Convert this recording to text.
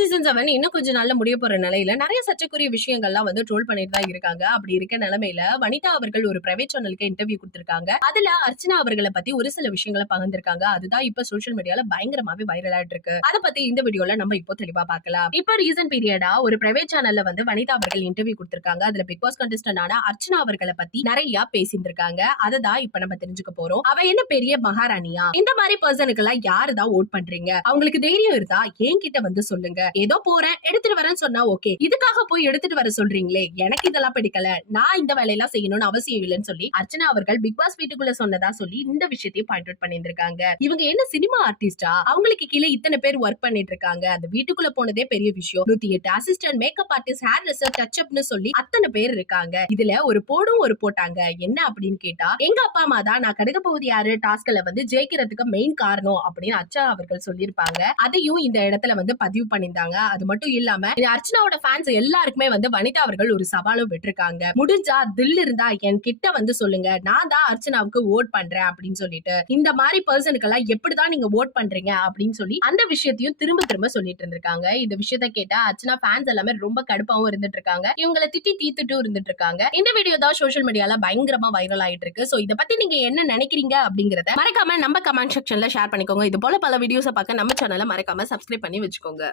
Season 7 இன்னும் கொஞ்ச நாள்ல முடிய போற நிலையில நிறைய சர்ச்சைக்குரிய விஷயங்கள்லாம் வந்து ட்ரோல் பண்ணிட்டு தான் இருக்காங்க. அப்படி இருக்க நிலைமையில வனிதா அவர்கள் ஒரு பிரைவேட் சேனலுக்கு இன்டர்வியூ கொடுத்திருக்காங்க. அதுல அர்ச்சனா அவர்களை பத்தி ஒரு சில விஷயங்களை பகிர்ந்திருக்காங்க. அதுதான் இப்ப சோசியல் மீடியால பயங்கரமாவே வைரல் ஆயிட்டு இருக்கு. அதை பத்தி இந்த வீடியோல நம்ம இப்போ தெளிவா பார்க்கலாம். இப்ப ரீசன்ட் பீரியடா ஒரு பிரைவேட் சேனல்ல வந்து வனிதா அவர்கள் இன்டர்வியூ கொடுத்திருக்காங்க. அதுல பிக் பாஸ் கண்டஸ்டன்டான அர்ச்சனா அவர்களை பத்தி நிறைய பேசிட்டு இருக்காங்க. அததான் இப்ப நம்ம தெரிஞ்சுக்க போறோம். அவ என்ன பெரிய மகாராணியா? இந்த மாதிரி பர்சனுக்கு எல்லாம் யாருதான் ஓட் பண்றீங்க? அவங்களுக்கு தைரியம் இருந்தா என்கிட்ட வந்து சொல்லுங்க. ஏதோ போறேன் எடுத்துட்டு வரேன்னு சொன்னா ஓகே, இதுக்காக போய் எடுத்துட்டு வர சொல்றீங்களே, எனக்கு இதெல்லாம் பிடிக்கல, நான் இந்த வேலையெல்லாம் செய்யணும்னு அவசியம் இல்லைன்னு சொல்லி அர்ச்சனா அவர்கள் பிக் பாஸ் வீட்டுக்குள்ள சொன்னதா சொல்லி இந்த விஷயத்தையும் பாயிண்ட் அவுட் பண்ணிருக்காங்க. இவங்க என்ன சினிமா ஆர்டிஸ்டா? அவங்களுக்கு கீழே இத்தனை பேர் ஒர்க் பண்ணிட்டு இருக்காங்க. அந்த வீட்டுக்குள்ள போனதே பெரிய விஷயம். 108 assistant, makeup artist, hairdresser, touch அப்னு சொல்லி அத்தனை பேர் இருக்காங்க. இதுல ஒரு போடும் ஒரு போட்டாங்க. என்ன அப்படின்னு கேட்டா, எங்க அப்பா அம்மா தான் நான் கடுக்க போகுது யாரு டாஸ்க்ல வந்து ஜெயிக்கிறதுக்கு மெயின் காரணம் அப்படின்னு அர்ச்சனா அவர்கள் சொல்லியிருப்பாங்க. அதையும் இந்த இடத்துல வந்து பதிவு பண்ணியிருந்தாங்க. அது மட்டும் இல்லாம அர்ச்சனாவோட ஃபேன்ஸ் எல்லாருக்குமே வந்து வனிதா அவர்கள் ஒரு சவாலும் விட்டுருக்காங்க. முடிஞ்சா தில் இருந்தா என் கிட்ட வந்து சொல்லுங்க, நான் தான் அர்ச்சனாவுக்கு ஓட் பண்றேன் அப்படின்னு சொல்லிட்டு இந்த மாதிரி பர்சனுக்கு எல்லாம் எப்படிதான் நீங்க ஓட் பண்றீங்க அப்படின்னு சொல்லி அந்த விஷயத்தையும் திரும்ப திரும்ப சொல்லிட்டு இருந்திருக்காங்க. இந்த விஷயத்த கேட்டா அர்ச்சனா ஃபேன்ஸ் எல்லாமே ரொம்ப கடுப்பாவும் இருந்துட்டு இருக்காங்க. இவங்களை திட்டி தீத்துட்டும் இருந்துட்டு இருக்காங்க. இந்த வீடியோ தான் சோஷியல் மீடியால பயங்கரமா வைரல் ஆயிட்டு இருக்கு. சோ இத பத்தி நீங்க என்ன நினைக்கிறீங்க அப்படிங்கறத மறக்காம நம்ம கமெண்ட் செக்ஷன்ல ஷேர் பண்ணிக்கோங்க. இது போல பல வீடியோஸை பார்க்க நம்ம சேனலை மறக்காம சப்ஸ்கிரைப் பண்ணி வச்சுக்கோங்க.